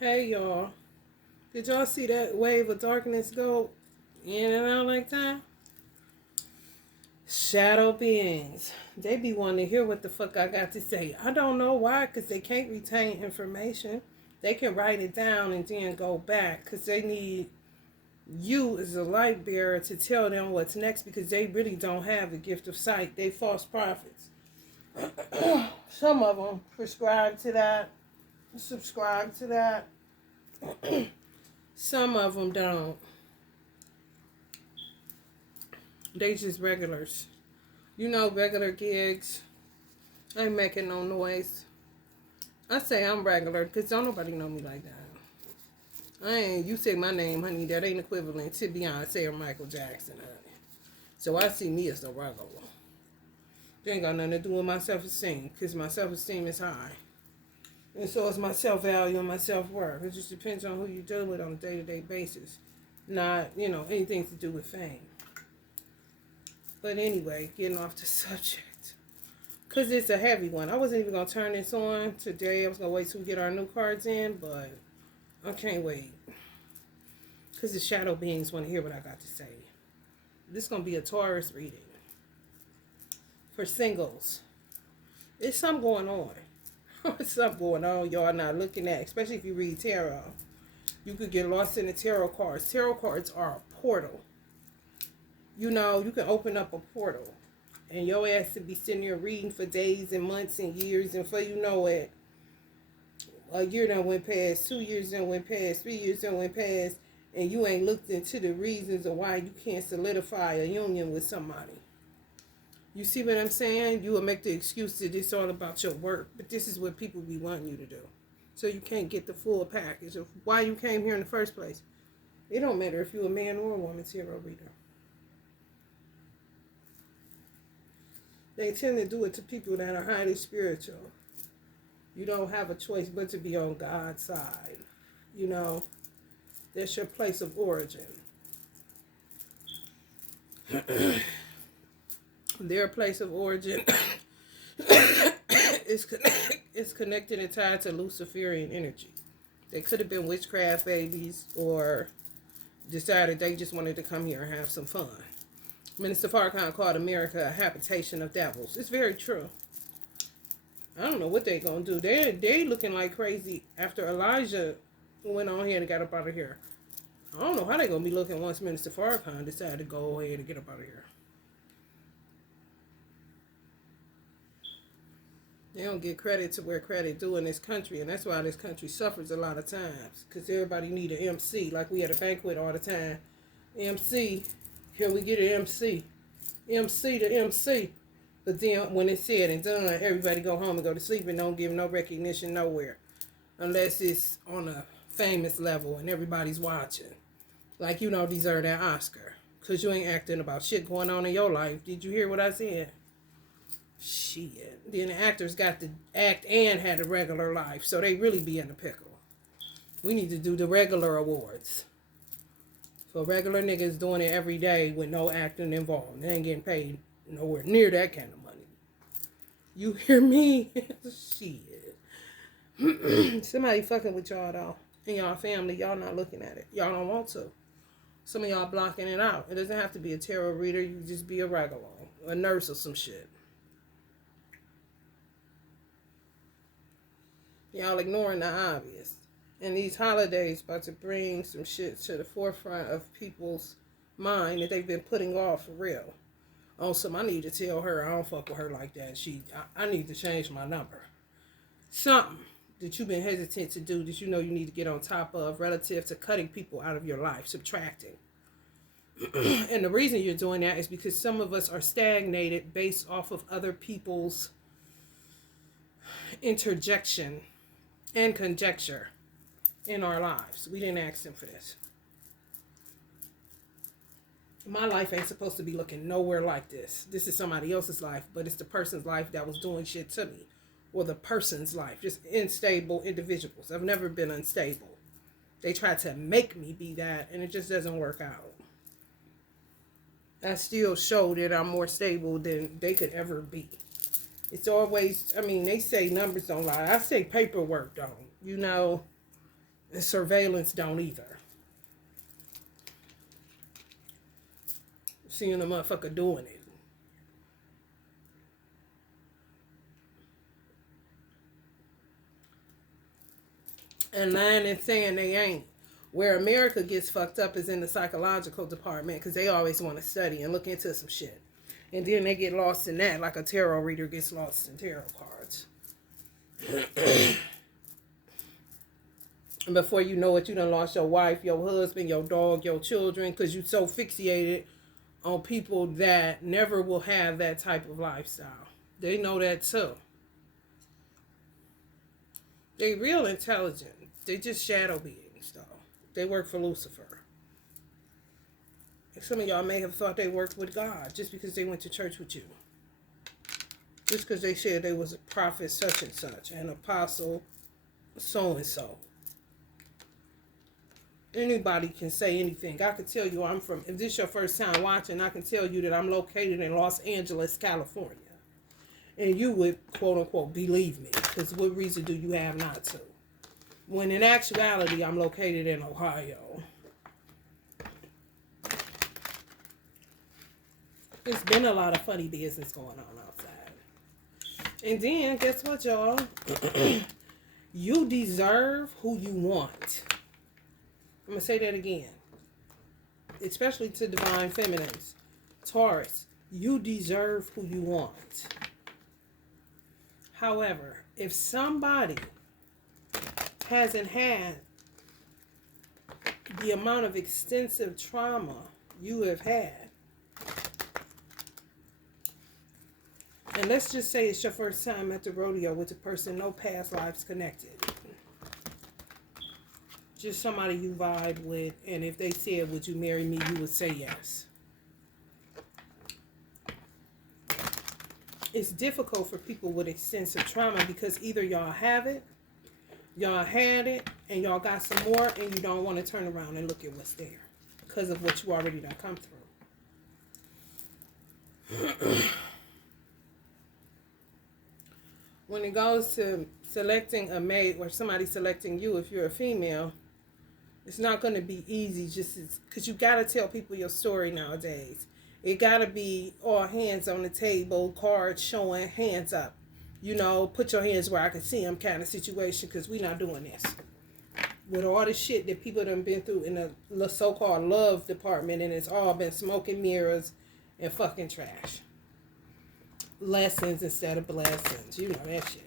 Hey y'all, did y'all see that wave of darkness go in and out like that? Shadow beings. They be wanting to hear what the fuck I got to say. I don't know why, because they can't retain information. They can write it down and then go back, because they need you as a light bearer to tell them what's next, because they really don't have the gift of sight. They false prophets. Some of them prescribe to that, subscribe to that. Some of them don't. They just regulars. You know, regular gigs. I ain't making no noise. I say I'm regular because don't nobody know me like that. You say my name, honey, that ain't equivalent to Beyonce or Michael Jackson, honey. So I see me as the regular. They ain't got nothing to do with my self-esteem, because my self-esteem is high. And so is my self-value and my self-worth. It just depends on who you deal with on a day-to-day basis. Not, anything to do with fame. But anyway, getting off the subject. Because it's a heavy one. I wasn't even going to turn this on today. I was going to wait till we get our new cards in, but I can't wait. Because the shadow beings want to hear what I got to say. This is going to be a Taurus reading. For singles. There's something going on. There's something going on y'all not looking at. Especially if you read tarot. You could get lost in the tarot cards. Tarot cards are a portal. You can open up a portal. And your ass to be sitting here reading for days and months and years. And for you know it, a year done went past, 2 years done went past, 3 years done went past. And you ain't looked into the reasons of why you can't solidify a union with somebody. You see what I'm saying? You will make the excuse that it's all about your work. But this is what people be wanting you to do. So you can't get the full package of why you came here in the first place. It don't matter if you're a man or a woman tarot reader. They tend to do it to people that are highly spiritual. You don't have a choice but to be on God's side. That's your place of origin. Their place of origin is connected and tied to Luciferian energy. They could have been witchcraft babies or decided they just wanted to come here and have some fun. Minister Farrakhan called America a habitation of devils. It's very true. I don't know what they're going to do. They looking like crazy after Elijah went on here and got up out of here. I don't know how they're going to be looking once Minister Farrakhan decided to go ahead and get up out of here. They don't get credit to where credit due in this country, and that's why this country suffers a lot of times, because everybody need an MC, like we at a banquet all the time. MC, here we get an MC. MC to MC. But then when it's said and done, everybody go home and go to sleep and don't give no recognition nowhere. Unless it's on a famous level and everybody's watching. Like you don't deserve that Oscar, because you ain't acting about shit going on in your life. Did you hear what I said? Shit. Then the actors got to act and had a regular life, so they really be in the pickle. We need to do the regular awards. For regular niggas doing it every day with no acting involved. They ain't getting paid nowhere near that kind of money. You hear me? Shit. Somebody fucking with y'all though. In y'all family, y'all not looking at it. Y'all don't want to. Some of y'all blocking it out. It doesn't have to be a tarot reader. You can just be a regular. A nurse or some shit. Y'all ignoring the obvious. And these holidays about to bring some shit to the forefront of people's mind that they've been putting off for real. Also, I need to tell her I don't fuck with her like that. I need to change my number. Something that you've been hesitant to do that you know you need to get on top of relative to cutting people out of your life, subtracting. And the reason you're doing that is because some of us are stagnated based off of other people's interjection and conjecture in our lives. We didn't ask them for this. My life ain't supposed to be looking nowhere like this. This is somebody else's life, but it's the person's life that was doing shit to me. Or the person's life. Just unstable individuals. I've never been unstable. They try to make me be that, and it just doesn't work out. I still show that I'm more stable than they could ever be. It's always, they say numbers don't lie. I say paperwork don't. And surveillance don't either. Seeing a motherfucker doing it. And lying and saying they ain't. Where America gets fucked up is in the psychological department because they always want to study and look into some shit. And then they get lost in that like a tarot reader gets lost in tarot cards. And before you know it, you done lost your wife, your husband, your dog, your children because you so fixated on people that never will have that type of lifestyle. They know that too. They real intelligent. They just shadow beings though. They work for Lucifer. Some of y'all may have thought they worked with God just because they went to church with you. Just because they said they was a prophet such and such, an apostle so and so. Anybody can say anything. I can tell you I'm from, if this is your first time watching, I can tell you that I'm located in Los Angeles, California. And you would, quote unquote, believe me. Because what reason do you have not to? When in actuality, I'm located in Ohio. There's been a lot of funny business going on outside. And then, guess what, y'all? You deserve who you want. I'm going to say that again. Especially to divine feminines. Taurus, you deserve who you want. However, if somebody hasn't had the amount of extensive trauma you have had, and let's just say it's your first time at the rodeo with a person, no past lives connected. Just somebody you vibe with, and if they said, would you marry me, you would say yes. It's difficult for people with extensive trauma because either y'all have it, y'all had it, and y'all got some more, and you don't want to turn around and look at what's there because of what you already done come through. When it goes to selecting a mate or somebody selecting you, if you're a female, it's not going to be easy just because you got to tell people your story nowadays. It got to be all hands on the table, cards showing, hands up. You know, put your hands where I can see them kind of situation because we're not doing this. With all the shit that people done been through in the so-called love department, and it's all been smoke and mirrors and fucking trash. Lessons instead of blessings. You know that shit.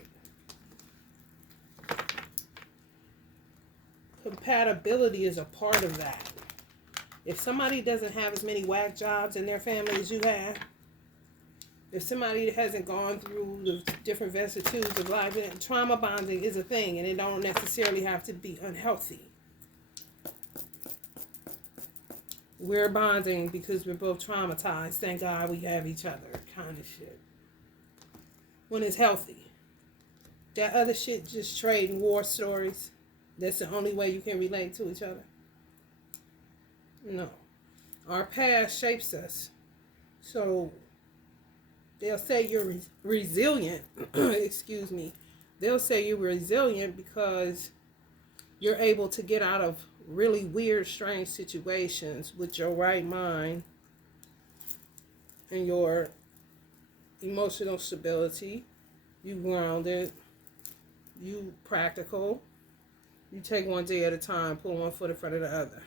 Compatibility is a part of that. If somebody doesn't have as many whack jobs in their family as you have, if somebody hasn't gone through the different vicissitudes of life, trauma bonding is a thing, and it don't necessarily have to be unhealthy. We're bonding because we're both traumatized. Thank God we have each other, kind of shit. When it's healthy. That other shit, just trading war stories, that's the only way you can relate to each other. No. Our past shapes us. So they'll say you're resilient. Excuse me. They'll say you're resilient because you're able to get out of really weird, strange situations with your right mind and your emotional stability. You grounded. You practical. You take one day at a time, put one foot in front of the other.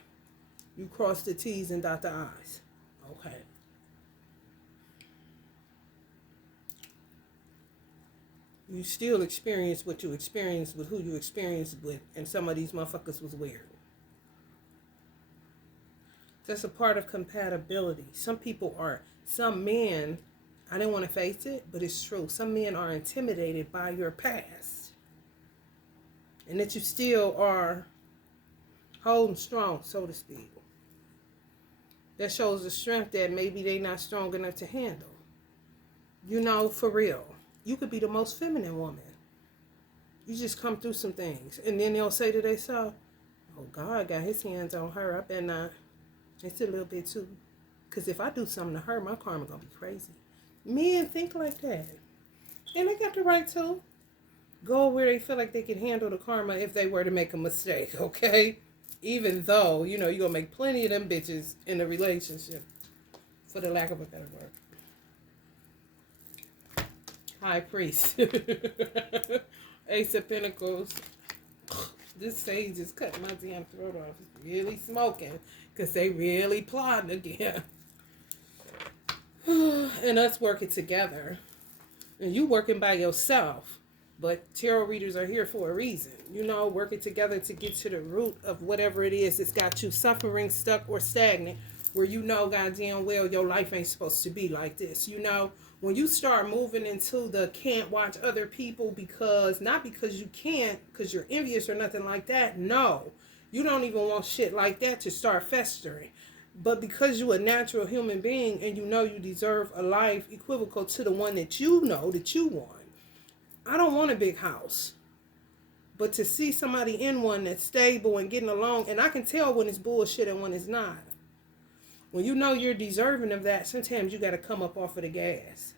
You cross the T's and dot the I's. Okay. You still experience what you experienced with who you experienced with, and some of these motherfuckers was weird. That's a part of compatibility. Some men, I didn't want to face it, but it's true. Some men are intimidated by your past. And that you still are holding strong, so to speak. That shows the strength that maybe they're not strong enough to handle. You know, for real. You could be the most feminine woman. You just come through some things. And then they'll say to themselves, oh, God got his hands on her. I better not. It's a little bit too. Because if I do something to her, my karma going to be crazy. Men think like that. And they got the right to. go where they feel like they can handle the karma if they were to make a mistake, okay? Even though, you know, you're going to make plenty of them bitches in a relationship, for the lack of a better word. High priest. Ace of Pentacles. This sage is cutting my damn throat off. It's really smoking because they really plotting again. And us working together. And you working by yourself. But tarot readers are here for a reason. You know, working together to get to the root of whatever it is that's got you suffering, stuck, or stagnant. Where you know goddamn well your life ain't supposed to be like this. You know, when you start moving into the can't watch other people because, not because you can't, because you're envious or nothing like that. No, you don't even want shit like that to start festering. But because you're a natural human being and you know you deserve a life equivocal to the one that you know that you want. I don't want a big house. But to see somebody in one that's stable and getting along, and I can tell when it's bullshit and when it's not. When you know you're deserving of that, sometimes you got to come up off of the gas.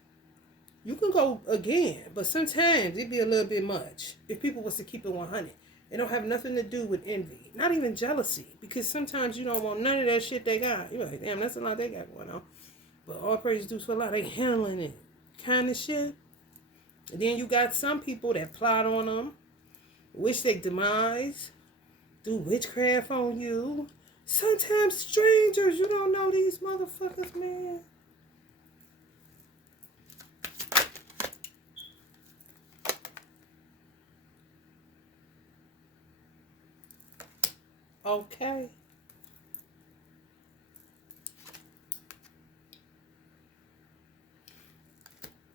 You can go again, but sometimes it'd be a little bit much if people was to keep it 100. It don't have nothing to do with envy, not even jealousy, because sometimes you don't want none of that shit they got. You're like, damn, that's a lot they got going on. But all praise due to Allah, they handling it kind of shit. And then you got some people that plot on them, wish they demise, do witchcraft on you. Sometimes strangers, you don't know these motherfuckers, man. Okay.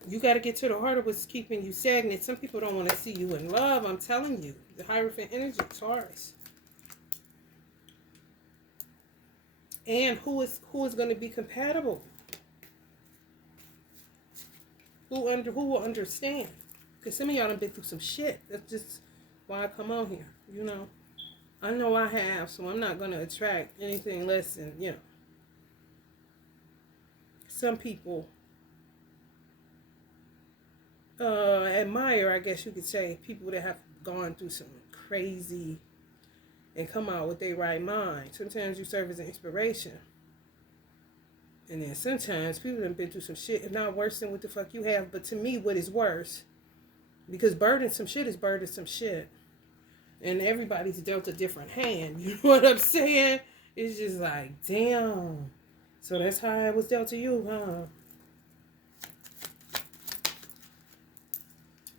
You got to get to the heart of what's keeping you stagnant. Some people don't want to see you in love. I'm telling you. The Hierophant energy, Taurus. And who is going to be compatible? Who will understand? Because some of y'all done been through some shit. That's just why I come on here. You know. I know I have, so I'm not going to attract anything less than, you know. Some people admire, I guess you could say, people that have gone through some crazy and come out with their right mind. Sometimes you serve as an inspiration. And then sometimes people have been through some shit, if not worse than what the fuck you have. But to me, what is worse, because burdensome shit is burdensome shit. And everybody's dealt a different hand. You know what I'm saying? It's just like, damn. So that's how it was dealt to you, huh?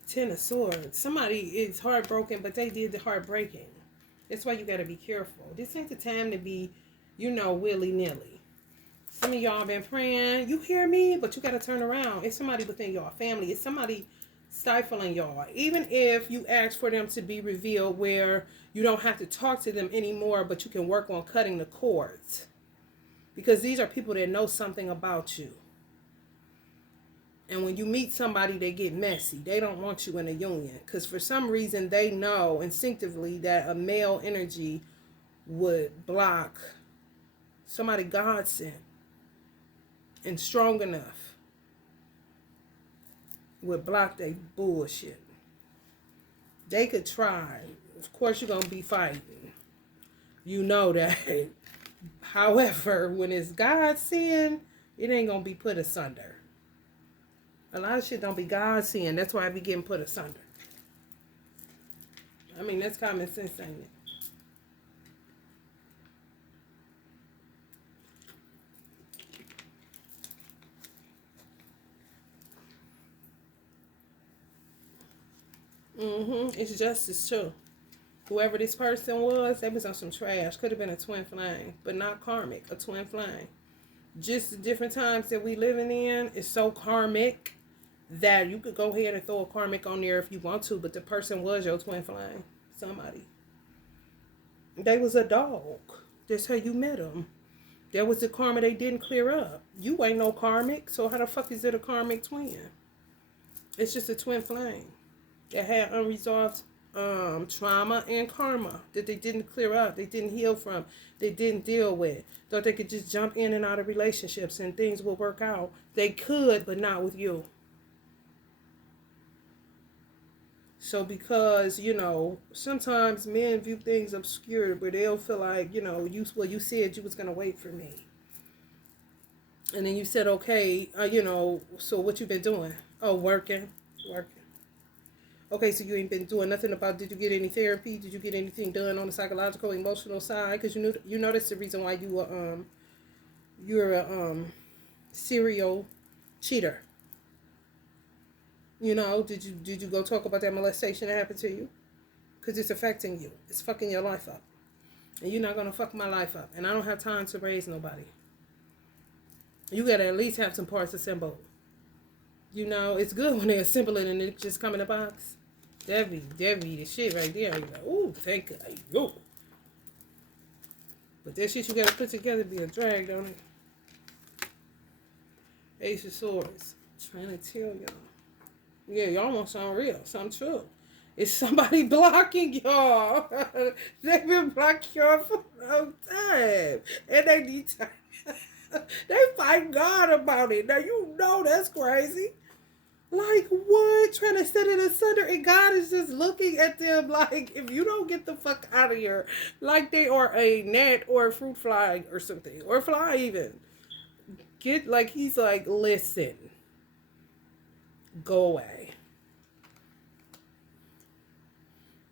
Ten of Swords. Somebody is heartbroken, but they did the heartbreaking. That's why you got to be careful. This ain't the time to be, you know, willy-nilly. Some of y'all been praying. You hear me? But you got to turn around. It's somebody within your family. It's somebody stifling y'all. Even if you ask for them to be revealed where you don't have to talk to them anymore, but you can work on cutting the cords. Because these are people that know something about you. And when you meet somebody, they get messy. They don't want you in a union. Because for some reason, they know instinctively that a male energy would block somebody God sent and strong enough would block their bullshit. They could try. Of course, you're going to be fighting. You know that. However, when it's God sent, it ain't going to be put asunder. A lot of shit don't be God seeing. That's why I be getting put asunder. I mean, that's common sense, ain't it? It's justice too. Whoever this person was, they was on some trash. Could have been a twin flame, but not karmic. A twin flame. Just the different times that we living in is so karmic that you could go ahead and throw a karmic on there if you want to, but the person was your twin flame. Somebody. They was a dog. That's how you met them. That was the karma they didn't clear up. You ain't no karmic, so how the fuck is it a karmic twin? It's just a twin flame that had unresolved trauma and karma that they didn't clear up, they didn't heal from, they didn't deal with. Thought they could just jump in and out of relationships and things will work out. They could, but not with you. So because, sometimes men view things obscure where they'll feel like, you said you was going to wait for me. And then you said, okay, so what you been doing? Oh, working. Okay, so you ain't been doing nothing about, did you get any therapy? Did you get anything done on the psychological, emotional side? Because you know that's the reason why you're a serial cheater. Did you go talk about that molestation that happened to you? Because it's affecting you. It's fucking your life up. And you're not going to fuck my life up. And I don't have time to raise nobody. You got to at least have some parts assembled. It's good when they assemble it and it just come in a box. That'd be the shit right there. You're like, ooh, thank God. Yo. But that shit you got to put together be a drag, don't it? Ace of Swords. I'm trying to tell y'all. Yeah, y'all want something real, something true. It's somebody blocking y'all. They've been blocking y'all for a long time. And they need time. They fight God about it. Now, that's crazy. Like, what? Trying to set it asunder. And God is just looking at them like, if you don't get the fuck out of here, like they are a gnat or a fruit fly or something. Or a fly even. He's like, listen. Go away.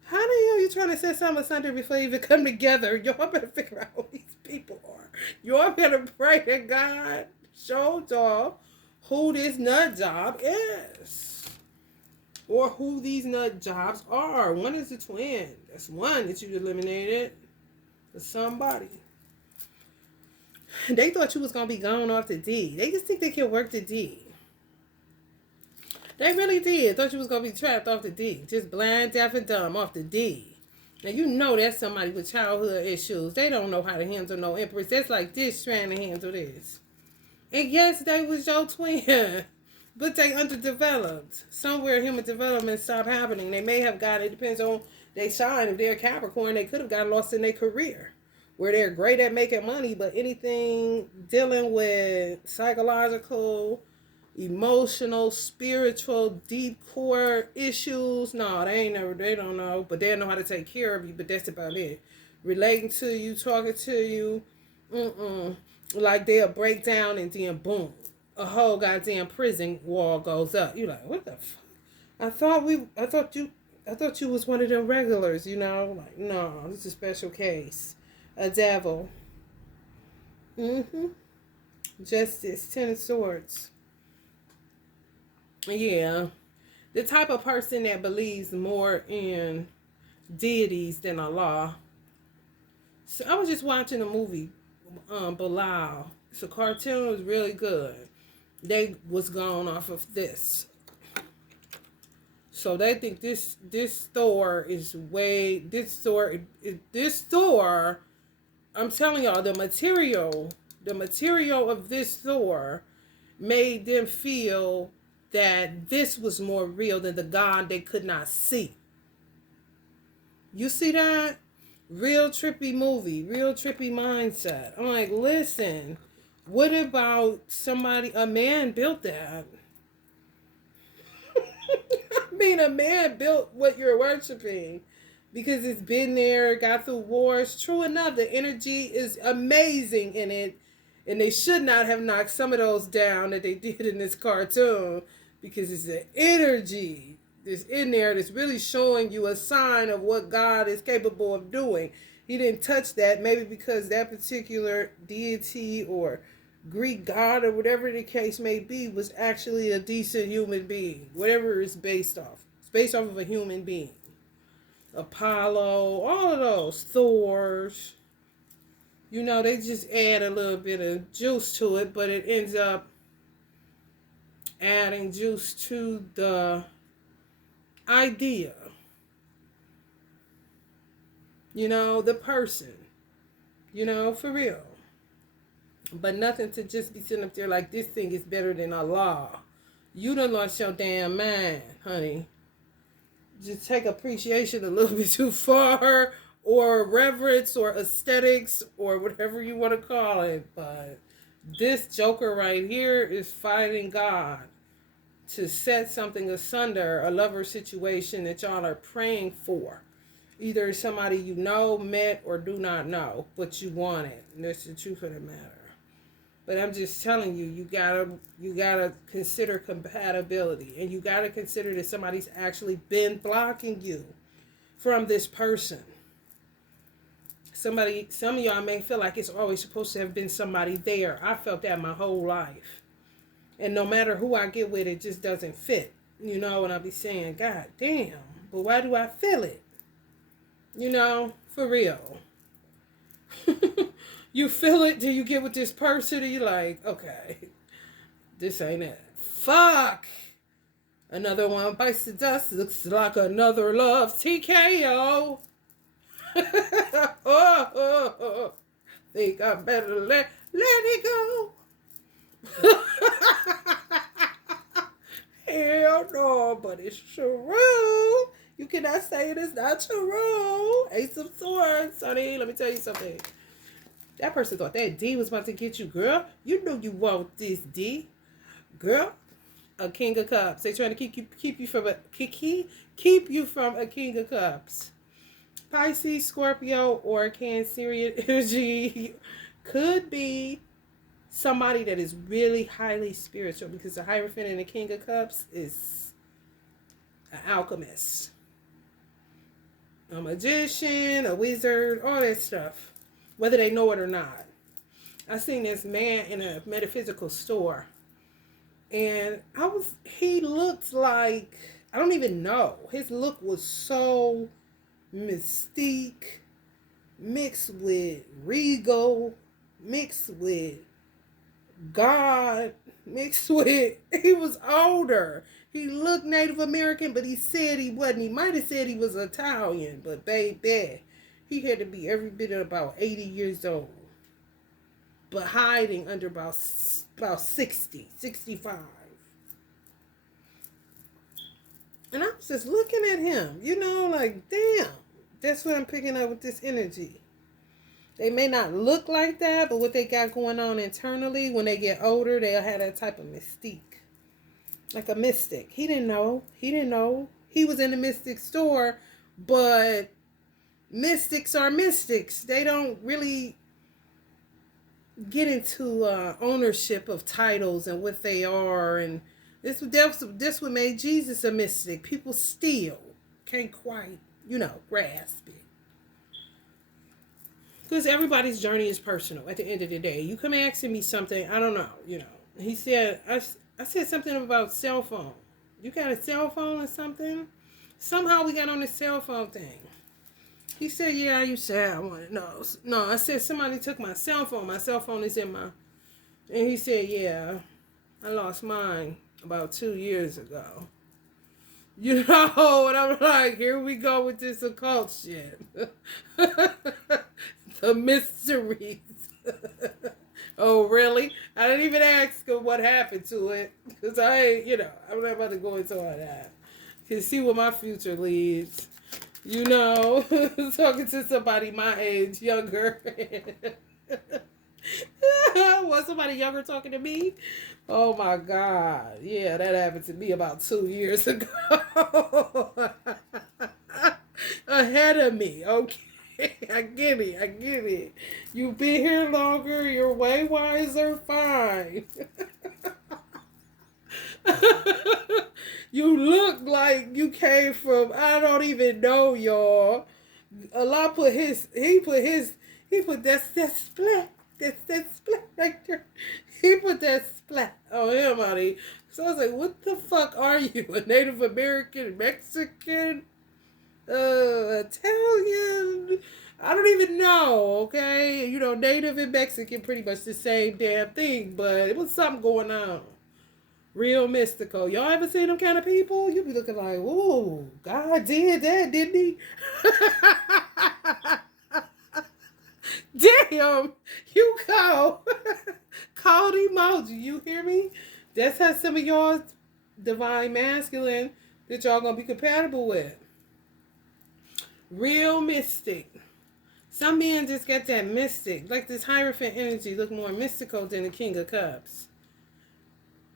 How the hell you trying to set something asunder before you even come together? Y'all better figure out who these people are. Y'all better pray that God shows y'all who this nut job is. Or who these nut jobs are. One is a twin. That's one that you eliminated. For somebody. They thought you was going to be gone off the D. They just think they can work the D. They really did. Thought you was going to be trapped off the D. Just blind, deaf, and dumb off the D. Now, that's somebody with childhood issues. They don't know how to handle no empress. That's like this trying to handle this. And yes, they was your twin. But they underdeveloped. Somewhere human development stopped happening. They may have gotten, it depends on their sign. If they're Capricorn, they could have gotten lost in their career. Where they're great at making money, but anything dealing with psychological, emotional, spiritual, deep core issues, no, they don't know, but they know how to take care of you, but that's about it. Relating to you, talking to you, like they'll break down and then boom, a whole goddamn prison wall goes up. You like, what the fuck? I thought you was one of them regulars, like, no, this is a special case. A devil. Justice, 10 of Swords. Yeah. The type of person that believes more in deities than Allah. So I was just watching a movie, Bilal. It's a cartoon. It was really good. They was going off of this. So they think this store is way, this store, I'm telling y'all, the material of this store made them feel that this was more real than the God they could not see. You see that? Real trippy movie, real trippy mindset. I'm like, listen, what about a man built that? I mean, a man built what you're worshiping. Because it's been there, got through wars. True enough, the energy is amazing in it. And they should not have knocked some of those down that they did in this cartoon. Because it's the energy that's in there that's really showing you a sign of what God is capable of doing. He didn't touch that, maybe because that particular deity or Greek god or whatever the case may be was actually a decent human being. Whatever it's based off. It's based off of a human being. Apollo, all of those, Thor's. They just add a little bit of juice to it, but it ends up adding juice to the idea. The person. For real. But nothing to just be sitting up there like this thing is better than Allah. You done lost your damn mind, honey. Just take appreciation a little bit too far, or reverence, or aesthetics, or whatever you want to call it. But this joker right here is fighting God. to set something asunder, a lover situation that y'all are praying for. Either somebody you know, met, or do not know, but you want it. And that's the truth of the matter. But I'm just telling you, you gotta consider compatibility, and you gotta consider that somebody's actually been blocking you from this person. Some of y'all may feel like it's always supposed to have been somebody there. I felt that my whole life. And no matter who I get with, it just doesn't fit. You know, and I'll be saying, God damn, but why do I feel it? You know, for real. You feel it till you get with this person and you're like, okay, this ain't it. Fuck! Another one bites the dust, looks like another love TKO. Oh. Think I better let it go. Hell no, but it's true. You cannot say it is not true. Ace of Swords, honey. Let me tell you something. That person thought that D was about to get you, girl. You know you want this D, girl. A King of Cups. They trying to keep you from a King of Cups. Pisces, Scorpio, or Cancerian energy could be somebody that is really highly spiritual, because the Hierophant and the King of Cups is an alchemist, a magician, a wizard, all that stuff, whether they know it or not. I seen this man in a metaphysical store, and he looked like, I don't even know, his look was so mystique, mixed with regal, mixed with God, mixed with, he was older. He looked Native American, but he said he wasn't. He might have said he was Italian, but baby, he had to be every bit of about 80 years old, but hiding under about 60, 65. And I was just looking at him, you know, like, damn, that's what I'm picking up with this energy. They may not look like that, but what they got going on internally, when they get older, they'll have that type of mystique. Like a mystic. He didn't know. He was in the mystic store, but mystics are mystics. They don't really get into ownership of titles and what they are. And this what made Jesus a mystic. People still can't quite, grasp it. Because everybody's journey is personal at the end of the day. You come asking me something, I don't know, He said, I said something about cell phone. You got a cell phone or something? Somehow we got on the cell phone thing. He said, yeah, you said I want to know. No, I said somebody took my cell phone. My cell phone is in my... And he said, yeah, I lost mine about 2 years ago. And I'm like, here we go with this occult shit. The mysteries. Oh, really? I didn't even ask him what happened to it. Because I'm not about to go into all that. You can see what my future leads. Talking to somebody my age, younger. Was somebody younger talking to me? Oh my God. Yeah, that happened to me about 2 years ago. Ahead of me, okay. I get it. You've been here longer, you're way wiser, fine. You look like you came from, I don't even know, y'all. Allah put that splat. That splat right there. He put that splat on him, honey. So I was like, what the fuck are you? A Native American, Mexican, Italian? I don't even know, okay? Native and Mexican, pretty much the same damn thing, but it was something going on. Real mystical. Y'all ever seen them kind of people? You be looking like, ooh, God did that, didn't he? Damn, you called emoji. You hear me? That's how some of y'all divine masculine that y'all gonna be compatible with. Real mystic. Some men just got that mystic. Like this Hierophant energy look more mystical than the King of Cups.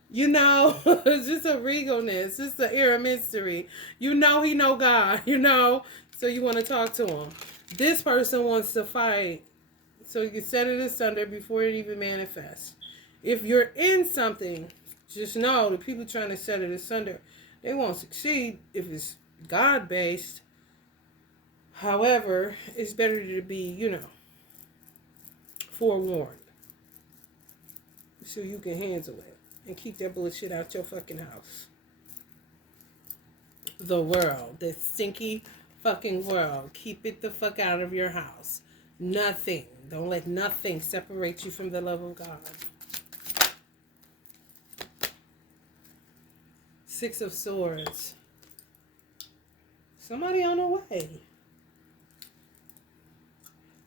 You know, it's just a regalness. It's an air of mystery. You know he know God, you know. So you want to talk to him. This person wants to fight. So you can set it asunder before it even manifests. If you're in something, just know the people trying to set it asunder, they won't succeed if it's God based. However, it's better to be, forewarned so you can handle it and keep that bullshit out your fucking house. The world, the stinky fucking world, keep it the fuck out of your house. Nothing. Don't let nothing separate you from the love of God. Six of Swords. Somebody on the way.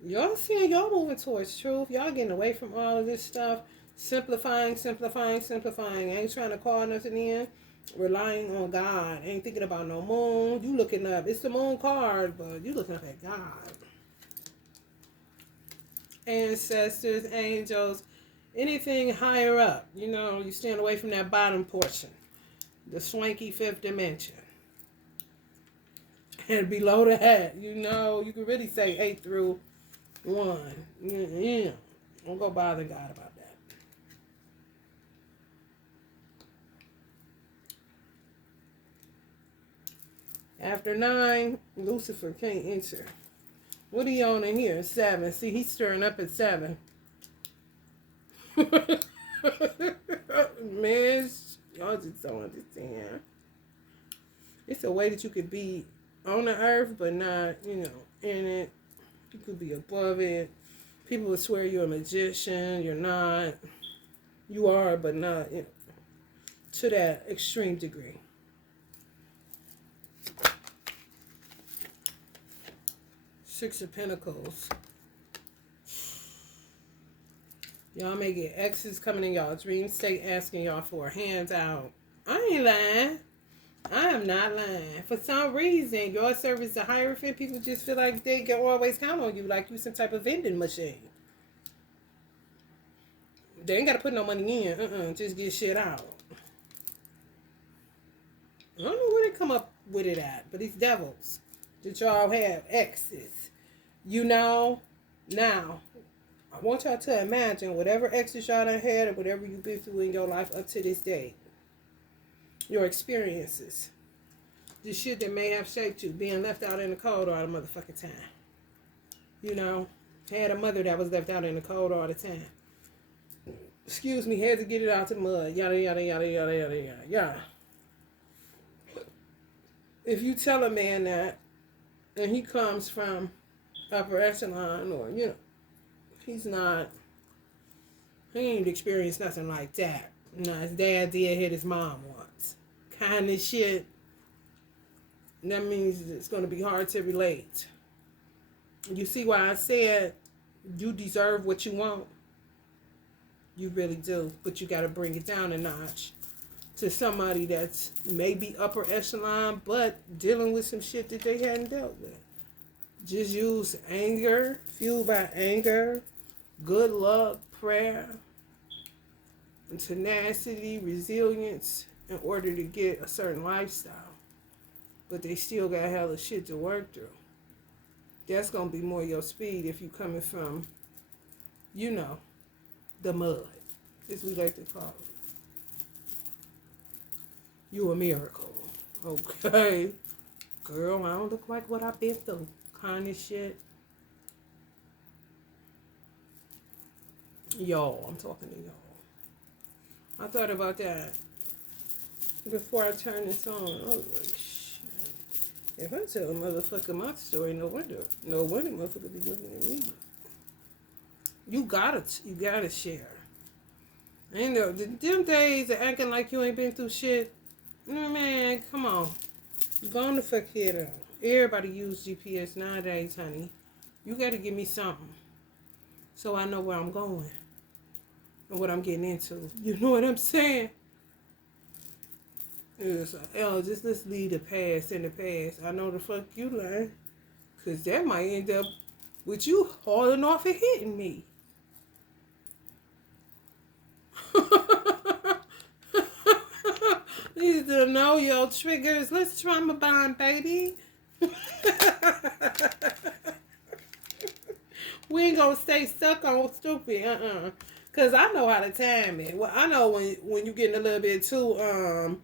Y'all seeing y'all moving towards truth. Y'all getting away from all of this stuff. Simplifying. Ain't trying to call nothing in. Relying on God. Ain't thinking about no moon. You looking up. It's the moon card, but you looking up at God. Ancestors, angels, anything higher up. You stand away from that bottom portion. The swanky fifth dimension. And below that, you can really say 8 through 1. Yeah. Don't go bother God about that. After 9, Lucifer can't enter. What are you on in here? 7. See, he's stirring up at 7. Man, y'all just don't understand. It's a way that you could be on the earth, but not, in it. You could be above it. People would swear you're a magician. You're not. You are, but not, to that extreme degree. Six of Pentacles. Y'all may get exes coming in y'all dream state asking y'all for a handout. I ain't lying. I am not lying. For some reason, your service to Hierophant, people just feel like they can always count on you, like you some type of vending machine. They ain't got to put no money in. Just get shit out. I don't know where they come up with it at, but it's devils that y'all have exes. Now, I want y'all to imagine whatever exes y'all done had or whatever you've been through in your life up to this day. Your experiences. The shit that may have shaped you. Being left out in the cold all the motherfucking time. Had a mother that was left out in the cold all the time. Excuse me, had to get it out the mud. Yada, yada, yada, yada, yada, yada, yada. If you tell a man that, and he comes from upper echelon, or, he ain't experienced nothing like that. His dad did hit his mom once. Kind of shit. That means it's going to be hard to relate. You see why I said you deserve what you want? You really do. But you got to bring it down a notch to somebody that's maybe upper echelon, but dealing with some shit that they hadn't dealt with. Just use anger, fueled by anger, good luck, prayer, and tenacity, resilience in order to get a certain lifestyle. But they still got hella shit to work through. That's going to be more your speed if you coming from, the mud, as we like to call it. You a miracle. Okay. Girl, I don't look like what I've been through. Kind of shit. Y'all, I'm talking to y'all. I thought about that before I turned this on. I was like, shit. If I tell a motherfucker my story, no wonder motherfucker be looking at me. You gotta share. Ain't no them days of acting like you ain't been through shit. Man, come on. Go on the fuck head out. Everybody use GPS nowadays, honey. You gotta give me something so I know where I'm going and what I'm getting into. You know what I'm saying? It's like, just let's leave the past in the past. I know the fuck you lying. Because that might end up with you hauling off and hitting me. Need to know your triggers. Let's trauma bond, baby. We ain't gonna stay stuck on stupid. Cause I know how to time it. Well, I know when you getting a little bit too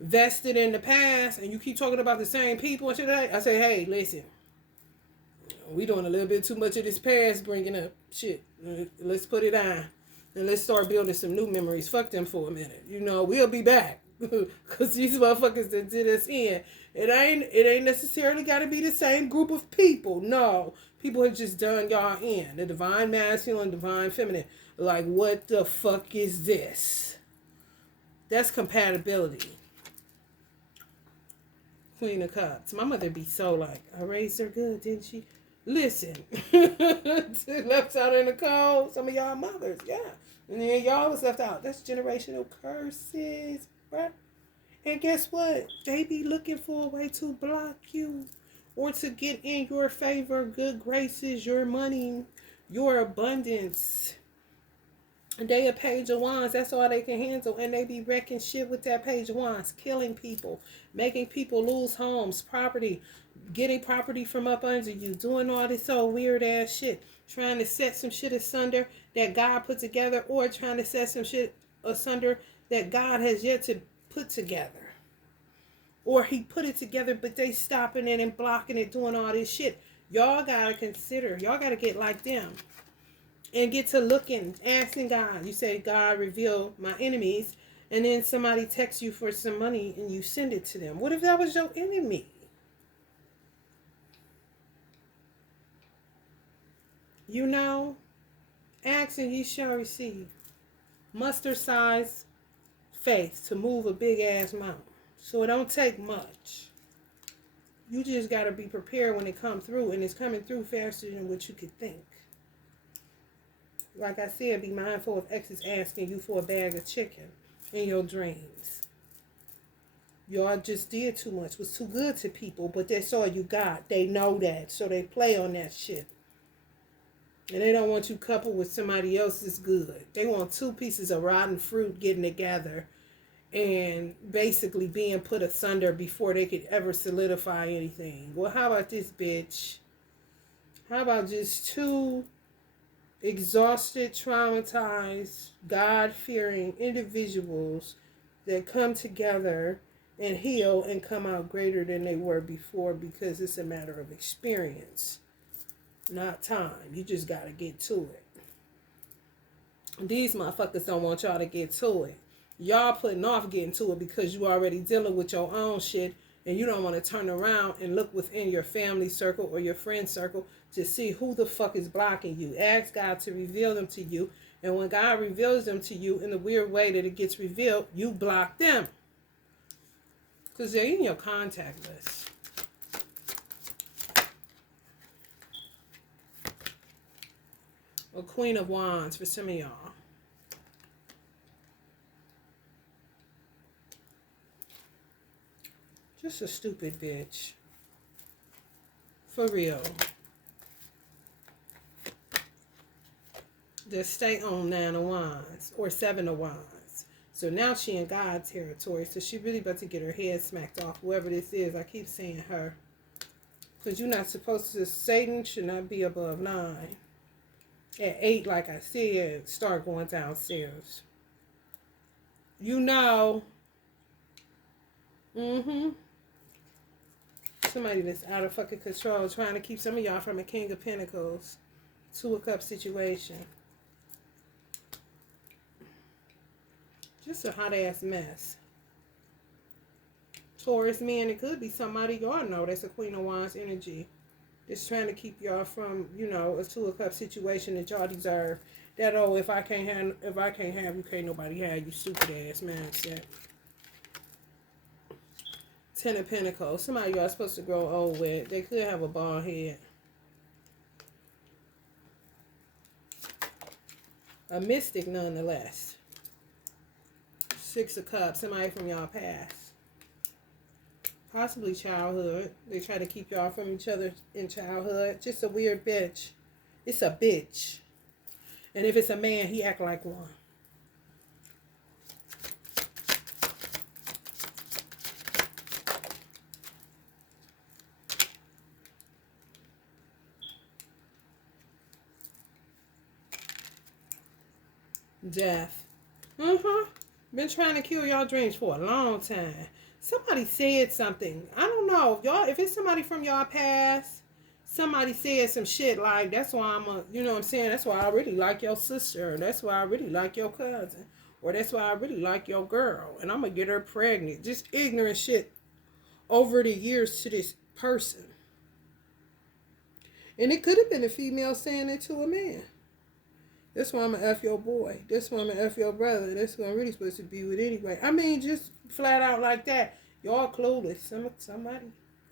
vested in the past and you keep talking about the same people and shit like that. I say, hey, listen, we doing a little bit too much of this past bringing up shit. Let's put it down and let's start building some new memories. Fuck them for a minute. You know, we'll be back. Cause these motherfuckers that did us in. It ain't necessarily gotta be the same group of people. No. People have just done y'all in. The divine masculine, divine feminine. Like, what the fuck is this? That's compatibility. Queen of Cups. My mother be so like, I raised her good, didn't she? Listen. Left out in the cold. Some of y'all mothers, yeah. And then y'all was left out. That's generational curses, right? And guess what? They be looking for a way to block you or to get in your favor, good graces, your money, your abundance. And they a page of wands. That's all they can handle. And they be wrecking shit with that page of wands. Killing people. Making people lose homes, property. Getting property from up under you. Doing all this old weird ass shit. Trying to set some shit asunder that God put together. Or trying to set some shit asunder that God has yet to put together. Or he put it together, but they stopping it and blocking it, doing all this shit. Y'all gotta consider. Y'all gotta get like them. And get to looking, asking God. You say, God, reveal my enemies. And then somebody texts you for some money and you send it to them. What if that was your enemy? You know, ask and ye shall receive. Mustard size faith to move a big ass mountain. So it don't take much. You just got to be prepared when it comes through. And it's coming through faster than what you could think. Like I said, be mindful of exes asking you for a bag of chicken in your dreams. Y'all just did too much. Was too good to people. But that's all you got. They know that. So they play on that shit. And they don't want you coupled with somebody else's good. They want two pieces of rotten fruit getting together and basically being put asunder before they could ever solidify anything. Well, how about this, bitch? How about just two exhausted, traumatized, God-fearing individuals that come together and heal and come out greater than they were before because it's a matter of experience, not time. You just got to get to it. These motherfuckers don't want y'all to get to it. Y'all putting off getting to it because you already dealing with your own shit and you don't want to turn around and look within your family circle or your friend circle to see who the fuck is blocking you. Ask God to reveal them to you. And when God reveals them to you in the weird way that it gets revealed, you block them. Because they're in your contact list. A Queen of Wands for some of y'all. Just a stupid bitch. For real. Just stay on 9 of Wands or 7 of Wands. So now she in God territory. So she really about to get her head smacked off. Whoever this is, I keep saying her. Because you're not supposed to, Satan should not be above 9. At 8, like I said, start going downstairs. You know. Somebody that's out of fucking control, trying to keep some of y'all from a King of Pentacles, 2 of Cups situation. Just a hot ass mess. Taurus man, it could be somebody y'all know that's a Queen of Wands energy. Just trying to keep y'all from, you know, a 2 of Cups situation that y'all deserve. That, oh, if I can't have you, can't nobody have you, stupid ass mindset. 10 of Pentacles. Somebody y'all supposed to grow old with. They could have a bald head. A mystic nonetheless. 6 of Cups. Somebody from y'all past. Possibly childhood. They try to keep y'all from each other in childhood. Just a weird bitch. It's a bitch. And if it's a man, he act like one. Death. Been trying to kill y'all dreams for a long time. Somebody said something. I don't know. Y'all, if it's somebody from y'all past, somebody said some shit like, that's why you know what I'm saying? That's why I really like your sister. That's why I really like your cousin. Or that's why I really like your girl. And I'm going to get her pregnant. Just ignorant shit over the years to this person. And it could have been a female saying it to a man. That's why I'm going to F your boy. That's why I'm going to F your brother. That's who I'm really supposed to be with anyway. I mean, just flat out like that. Y'all clueless. Somebody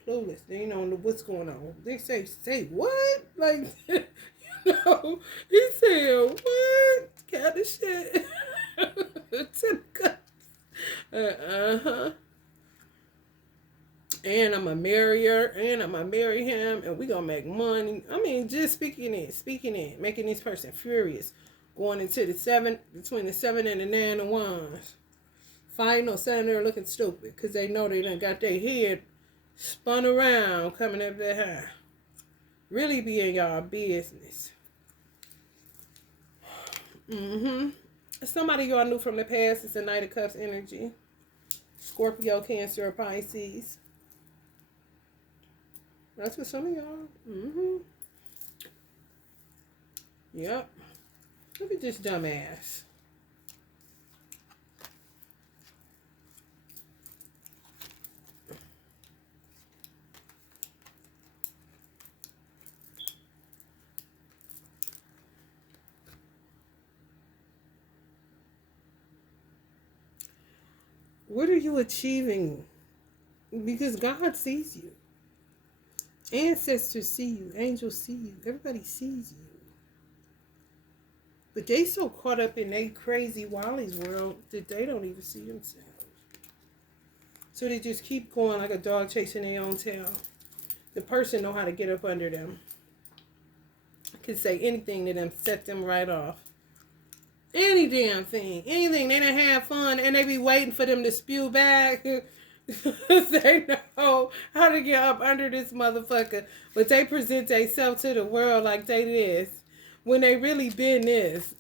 clueless. They ain't know what's going on. They say what? Like, you know, he said, what? Kind of shit. And I'm going to marry her. And I'm going to marry him. And we going to make money. I mean, just speaking it. Making this person furious. Going into between the 7 and the 9 of wands. Fighting or sitting there looking stupid. Because they know they done got their head spun around coming up that high. Really be in y'all business. Somebody y'all knew from the past is the Knight of Cups energy. Scorpio, Cancer, or Pisces. That's for some of y'all. Yep. Look at this dumbass. What are you achieving? Because God sees you. Ancestors see you. Angels see you. Everybody sees you. But they so caught up in their crazy Wally's world that they don't even see themselves. So they just keep going like a dog chasing their own tail. The person know how to get up under them. Can say anything to them, set them right off. Any damn thing. Anything. They done have fun and they be waiting for them to spew back. They know how to get up under this motherfucker. But they present themselves to the world like they this. When they really been this.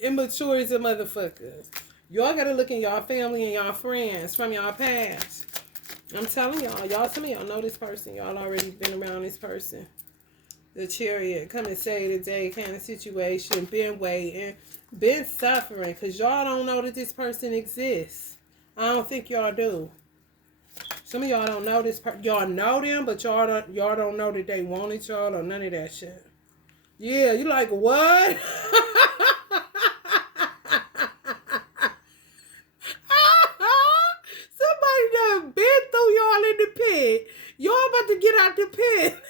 Immature as a motherfucker. Y'all gotta look in y'all family and y'all friends from y'all past. I'm telling y'all, some of y'all know this person. Y'all already been around this person. The Chariot, come and save the day kind of situation. Been waiting. Been suffering. Because y'all don't know that this person exists. I don't think y'all do. Some of y'all don't know this person. Y'all know them, but y'all don't know that they wanted y'all or none of that shit. Yeah, you like, what? Somebody done been through y'all in the pit. Y'all about to get out the pit.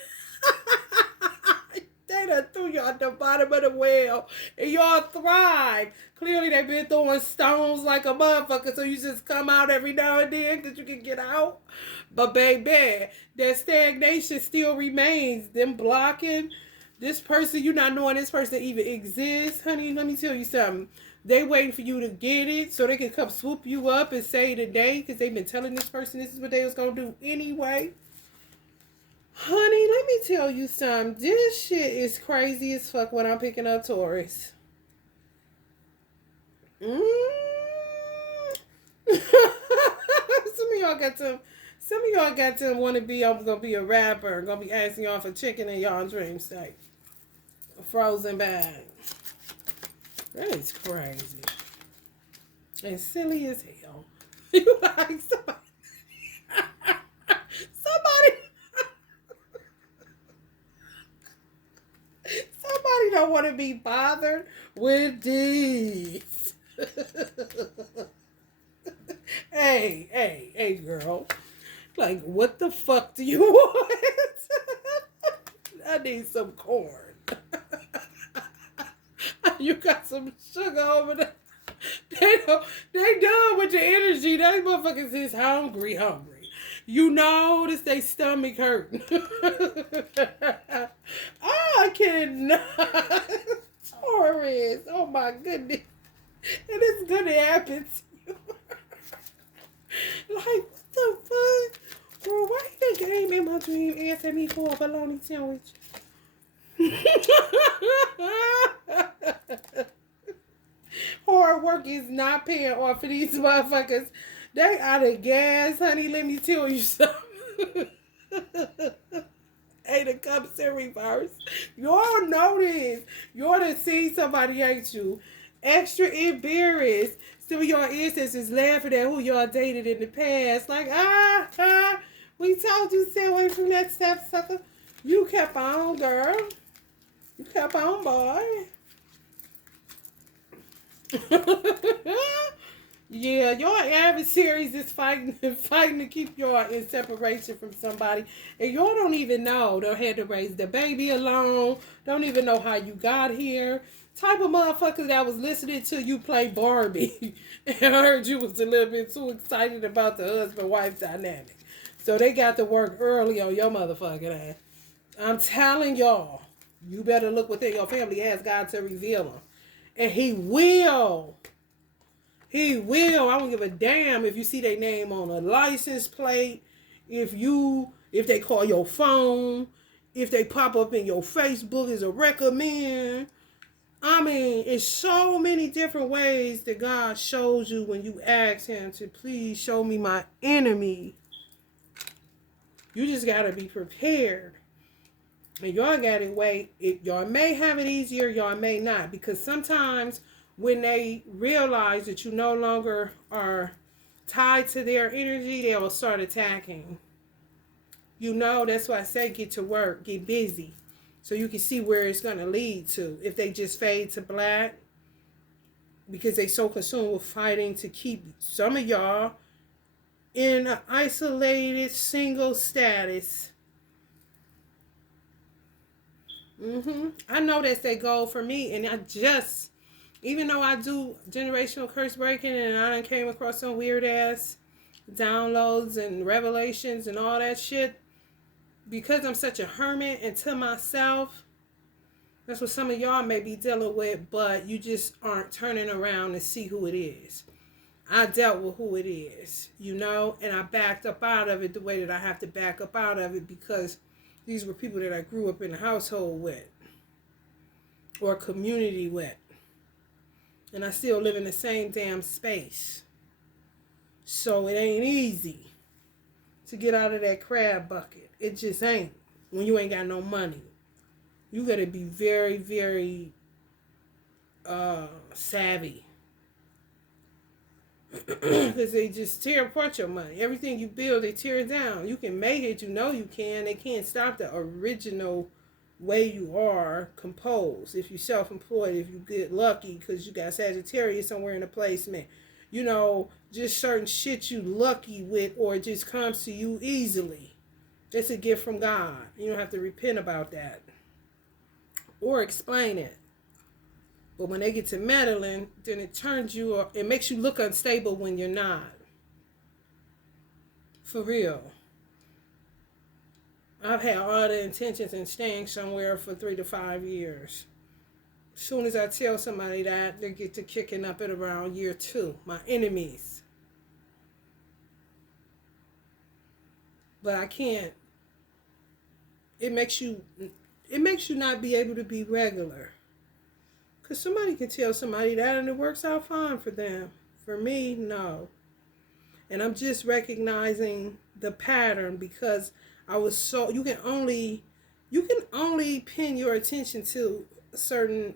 They done threw y'all at the bottom of the well. And y'all thrive. Clearly they been throwing stones like a motherfucker. So you just come out every now and then that you can get out. But baby, that stagnation still remains. Them blocking. This person, you not knowing this person even exists. Honey, let me tell you something. They waiting for you to get it so they can come swoop you up and say today. Because they've been telling this person this is what they was going to do anyway. Honey, let me tell you something. This shit is crazy as fuck when I'm picking up Taurus. Some of y'all got to want to be, I'm going to be a rapper. Going to be asking y'all for chicken in y'all dream state. A frozen bag. That is crazy. And silly as hell. You like somebody. Somebody don't want to be bothered with these. Hey, girl. Like, what the fuck do you want? I need some corn. You got some sugar over there. They done with the energy. They motherfuckers is hungry. You notice they stomach hurt. I cannot. Taurus. Oh my goodness. And it's gonna happen to you. Like, what the fuck? Bro, why you came in my dream asking me for a bologna sandwich? Or work is not paying off for these motherfuckers. They out of gas, honey. Let me tell you something. Hey, the cups in reverse. Y'all know this. Y'all done seen somebody hate you. Extra embarrassed. Some of your ancestors laughing at who y'all dated in the past. Like, we told you to stay away from that sapsucker. You kept on, girl. You kept on, boy. Yeah, your adversaries is fighting to keep y'all in separation from somebody. And y'all don't even know. They had to raise the baby alone. Don't even know how you got here. Type of motherfucker that was listening to you play Barbie and heard you was a little bit too excited about the husband-wife dynamic. So they got to work early on your motherfucking ass. I'm telling y'all, you better look within your family. Ask God to reveal them. And He will. He will. I don't give a damn if you see their name on a license plate, if they call your phone, if they pop up in your Facebook as a recommend. I mean, it's so many different ways that God shows you when you ask Him to please show me my enemy. You just got to be prepared. And y'all got to wait. Y'all may have it easier, y'all may not. Because sometimes when they realize that you no longer are tied to their energy, they will start attacking. You know, that's why I say get to work, get busy. So you can see where it's going to lead to. If they just fade to black, because they so consumed with fighting to keep some of y'all in an isolated single status. I know that's their goal for me, and even though I do generational curse breaking and I came across some weird ass downloads and revelations and all that shit, because I'm such a hermit and to myself, that's what some of y'all may be dealing with, but you just aren't turning around to see who it is. I dealt with who it is, you know, and I backed up out of it the way that I have to back up out of it because these were people that I grew up in a household with or community with. And I still live in the same damn space. So it ain't easy to get out of that crab bucket. It just ain't when you ain't got no money. You got to be very, very savvy. Because they just tear apart your money. Everything you build, they tear it down. You can make it, you know you can. They can't stop the original way you are composed. If you're self-employed, if you get lucky because you got Sagittarius somewhere in the placement. You know, just certain shit you lucky with or it just comes to you easily. It's a gift from God. You don't have to repent about that. Or explain it. But when they get to meddling, then it makes you look unstable when you're not. For real. I've had all the intentions in staying somewhere for 3 to 5 years. As soon as I tell somebody that, they get to kicking up at around year 2. My enemies. But I can't. It makes you not be able to be regular. Because somebody can tell somebody that and it works out fine for them. For me, no. And I'm just recognizing the pattern because I was so... You can only pin your attention to certain,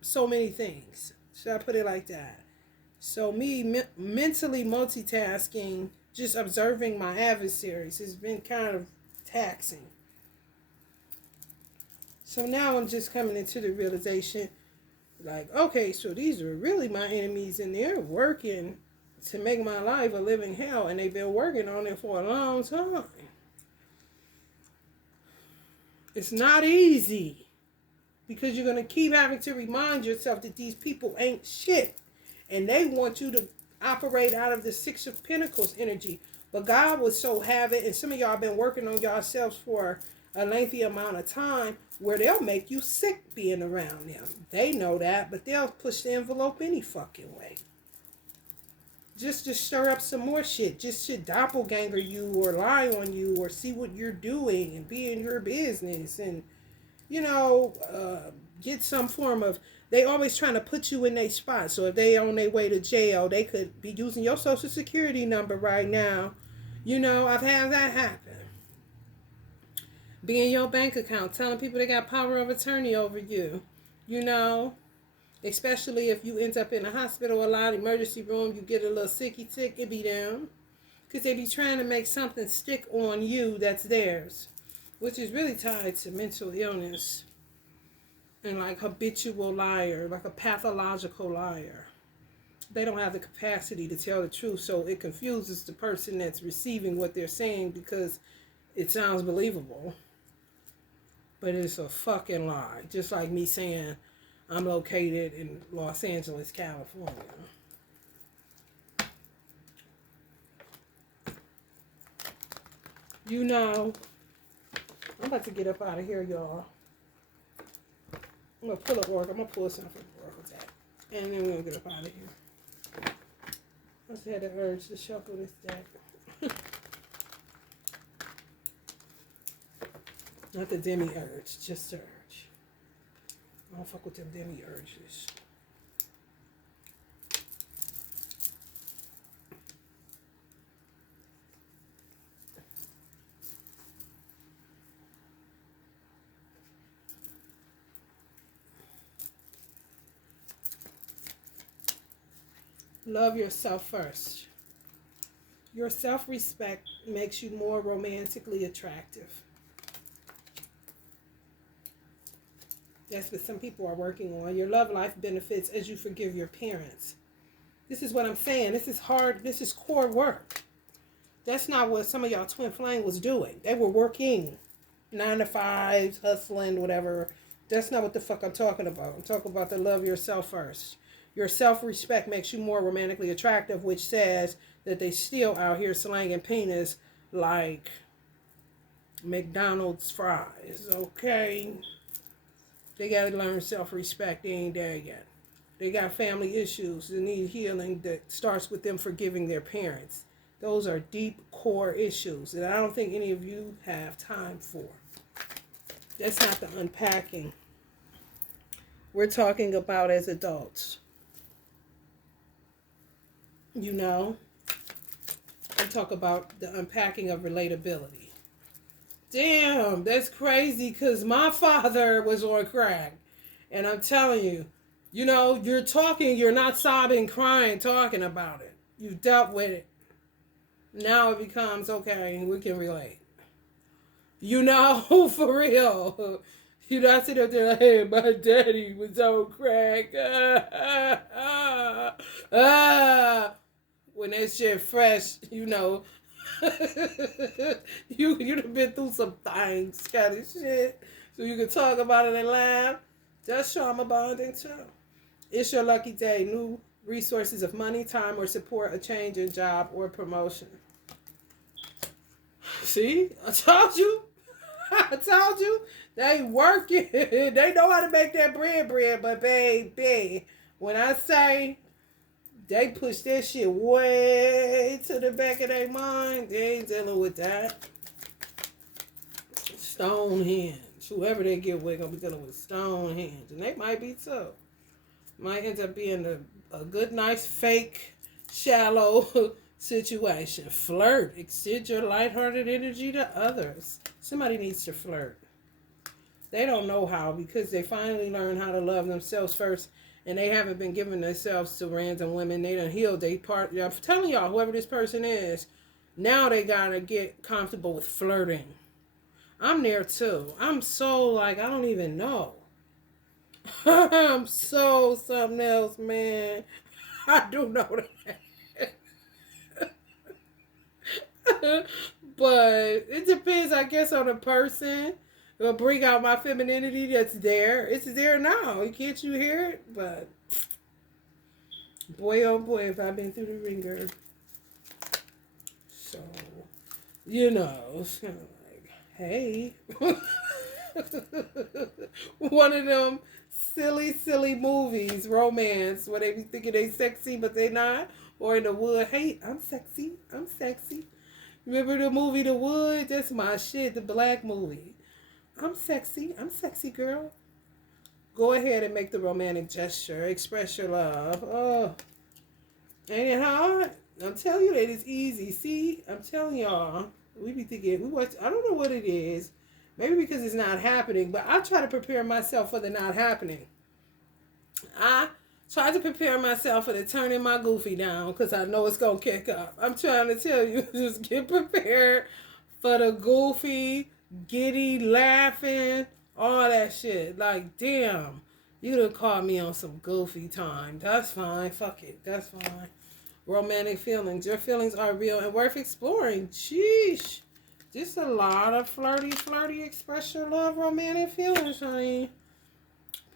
so many things. Should I put it like that? So me mentally multitasking, just observing my adversaries has been kind of taxing. So now I'm just coming into the realization... Like, okay, so these are really my enemies and they're working to make my life a living hell and they've been working on it for a long time. It's not easy because you're going to keep having to remind yourself that these people ain't shit and they want you to operate out of the 6 of Pentacles energy. But God will so have it, and some of y'all been working on yourselves for a lengthy amount of time where they'll make you sick being around them. They know that, but they'll push the envelope any fucking way. Just to stir up some more shit. Just to doppelganger you or lie on you or see what you're doing and be in your business and, get some form of, they always trying to put you in their spot. So if they on their way to jail, they could be using your social security number right now. You know, I've had that happen. Be in your bank account, telling people they got power of attorney over you. You know, especially if you end up in a hospital a lot, emergency room, you get a little sicky tick, it be them. Because they be trying to make something stick on you that's theirs, which is really tied to mental illness and like habitual liar, like a pathological liar. They don't have the capacity to tell the truth, so it confuses the person that's receiving what they're saying because it sounds believable, but it's a fucking lie. Just like me saying I'm located in Los Angeles, California. You know, I'm about to get up out of here, y'all. I'm going to pull up work. I'm going to pull something from work with that. And then we're going to get up out of here. I just had the urge to shuffle this deck. Not the demi-urge, just the urge. I don't fuck with them demi-urges. Love yourself first. Your self-respect makes you more romantically attractive. That's what some people are working on. Your love life benefits as you forgive your parents. This is what I'm saying. This is hard. This is core work. That's not what some of y'all twin flame was doing. They were working 9 to 5, hustling, whatever. That's not what the fuck I'm talking about. I'm talking about the love yourself first. Your self-respect makes you more romantically attractive, which says that they still out here slanging penis like McDonald's fries, okay? They got to learn self-respect. They ain't there yet. They got family issues that need healing that starts with them forgiving their parents. Those are deep core issues that I don't think any of you have time for. That's not the unpacking we're talking about as adults. You know, I talk about the unpacking of relatability. Damn, that's crazy because my father was on crack. And I'm telling you, you know, you're talking, you're not sobbing, crying, talking about it. You've dealt with it. Now it becomes, okay, we can relate. You know, for real. You know, I sit up there like, hey, my daddy was on crack. When that shit fresh, you know, you'd have been through some things, kind of shit. So you can talk about it and laugh. That's trauma bonding too. It's your lucky day. New resources of money, time, or support, a change in job or promotion. See? I told you. I told you. They working. They know how to make that bread, but baby, when I say they push that shit way to the back of their mind, they ain't dealing with that. Stonehenge. Whoever they get with gonna be dealing with Stonehenge. And they might be too. Might end up being a good, nice, fake, shallow situation. Flirt. Extend your lighthearted energy to others. Somebody needs to flirt. They don't know how because they finally learned how to love themselves first and they haven't been giving themselves to random women. They done healed their part. I'm telling y'all, whoever this person is, now they gotta get comfortable with flirting. I'm there too. I'm so like, I don't even know. I'm so something else, man. I do know that. But it depends, I guess, on the person. It'll bring out my femininity that's there. It's there now. Can't you hear it? But boy, oh boy, if I've been through the ringer. So, you know, it's kind of like, hey. One of them silly movies, romance, where they be thinking they sexy, but they not. Or in the wood, hey, I'm sexy. Remember the movie The Wood? That's my shit, the black movie. I'm sexy girl. Go ahead and make the romantic gesture. Express your love. Oh, ain't it hard? I'm telling you that it's easy. See, I'm telling y'all. We be thinking, we watch, I don't know what it is. Maybe because it's not happening, but I try to prepare myself for the not happening. I try to prepare myself for the turning my goofy down because I know it's going to kick up. I'm trying to tell you, just get prepared for the goofy, giddy, laughing, all that shit. Like, damn, you done caught me on some goofy time. That's fine. Fuck it. That's fine. Romantic feelings. Your feelings are real and worth exploring. Sheesh. Just a lot of flirty, express your love, romantic feelings, honey.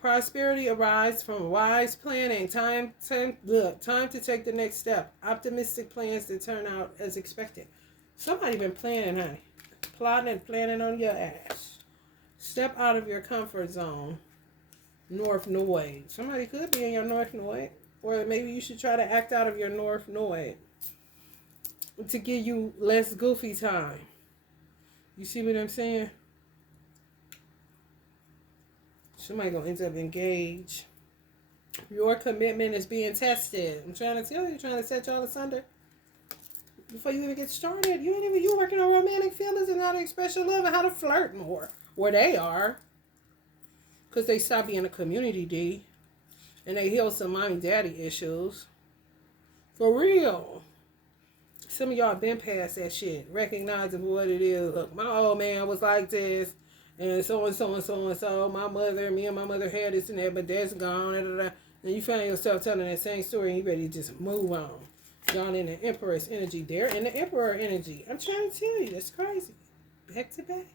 Prosperity arises from wise planning. Time to take the next step. Optimistic plans that turn out as expected. Somebody been planning, honey. Plotting and planning on your ass. Step out of your comfort zone. North Node. Somebody could be in your North Node. Or maybe you should try to act out of your North Node to give you less goofy time. You see what I'm saying? Somebody gonna end up engaged. Your commitment is being tested. I'm trying to tell you, trying to set y'all asunder. Before you even get started, you working on romantic feelings and how to express your love and how to flirt more. Where they are. Because they stop being a community D. And they heal some mommy daddy issues. For real. Some of y'all been past that shit. Recognizing what it is. Look, my old man was like this. And so and so and so and so. Me and my mother had this and that, but that's gone. And you find yourself telling that same story and you ready to just move on. Y'all in the Empress energy. They're in the Emperor energy. I'm trying to tell you, that's crazy. Back to back.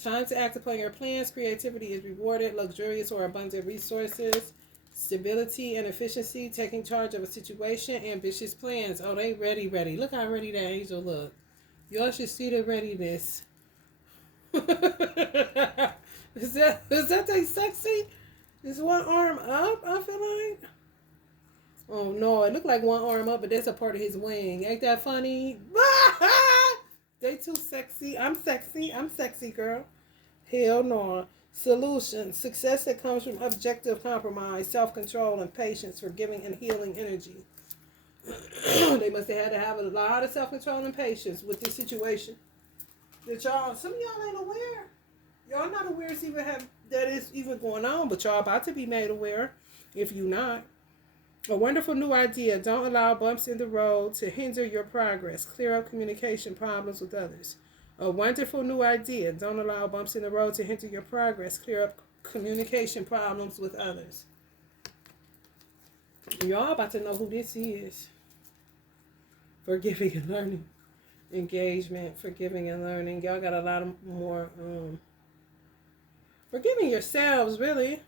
Time to act upon your plans. Creativity is rewarded. Luxurious or abundant resources. Stability and efficiency. Taking charge of a situation. Ambitious plans. Oh, they ready. Look how ready that angel look. Y'all should see the readiness. Is that they sexy? Is one arm up, I feel like? Oh no, it looked like one arm up, but that's a part of his wing. Ain't that funny? They too sexy. I'm sexy, girl. Hell no. Solution. Success that comes from objective compromise, self-control, and patience, forgiving and healing energy. They must have had to have a lot of self-control and patience with this situation. That some of y'all ain't aware. Y'all not aware that it's even going on, but y'all about to be made aware if you not. A wonderful new idea. Don't allow bumps in the road to hinder your progress. Clear up communication problems with others. A wonderful new idea. Don't allow bumps in the road to hinder your progress. Clear up communication problems with others. Y'all about to know who this is. Forgiving and learning. Engagement, forgiving and learning. Y'all got a lot of more forgiving yourselves, really.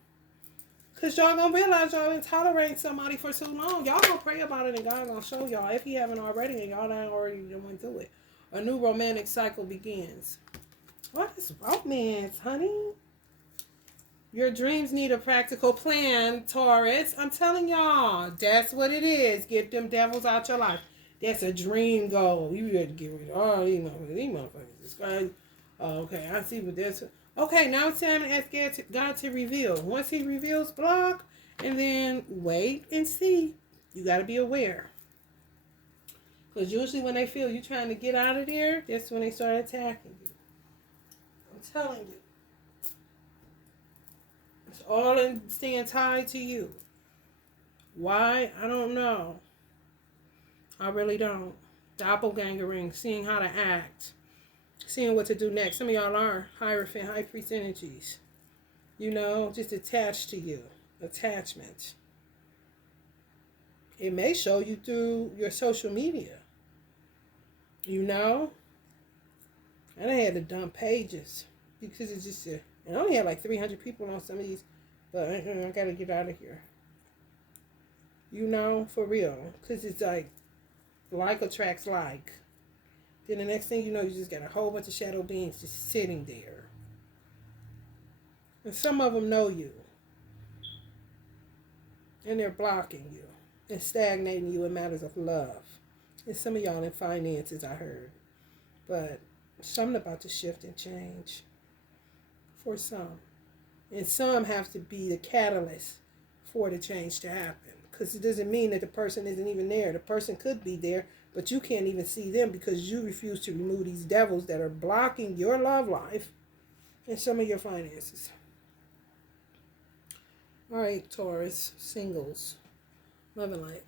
Because y'all gonna realize y'all been tolerating somebody for too long. Y'all gonna pray about it and God gonna show y'all if he haven't already and y'all ain't already went through it. A new romantic cycle begins. What is romance, honey? Your dreams need a practical plan, Taurus. I'm telling y'all, that's what it is. Get them devils out your life. That's a dream goal. You got to get rid of all these motherfuckers. Okay, I see what that's. Okay, now it's time to ask God to reveal. Once he reveals, block, and then wait and see. You got to be aware. Because usually when they feel you trying to get out of there, that's when they start attacking you. I'm telling you. It's all in staying tied to you. Why? I don't know. I really don't. Doppelgangering, seeing how to act, seeing what to do next. Some of y'all are Hierophant, High Priest energies. Just attached to you. Attachment. It may show you through your social media. I done had to dump pages because it's just, and I only had like 300 people on some of these, but I got to get out of here. For real. Because it's like attracts like. Then the next thing you know, you just got a whole bunch of shadow beings just sitting there. And some of them know you. And they're blocking you. And stagnating you in matters of love. And some of y'all in finances, I heard. But something about to shift and change. for some. And some have to be the catalyst for the change to happen. Because it doesn't mean that the person isn't even there. The person could be there, but you can't even see them because you refuse to remove these devils that are blocking your love life and some of your finances. All right, Taurus, singles, love and light.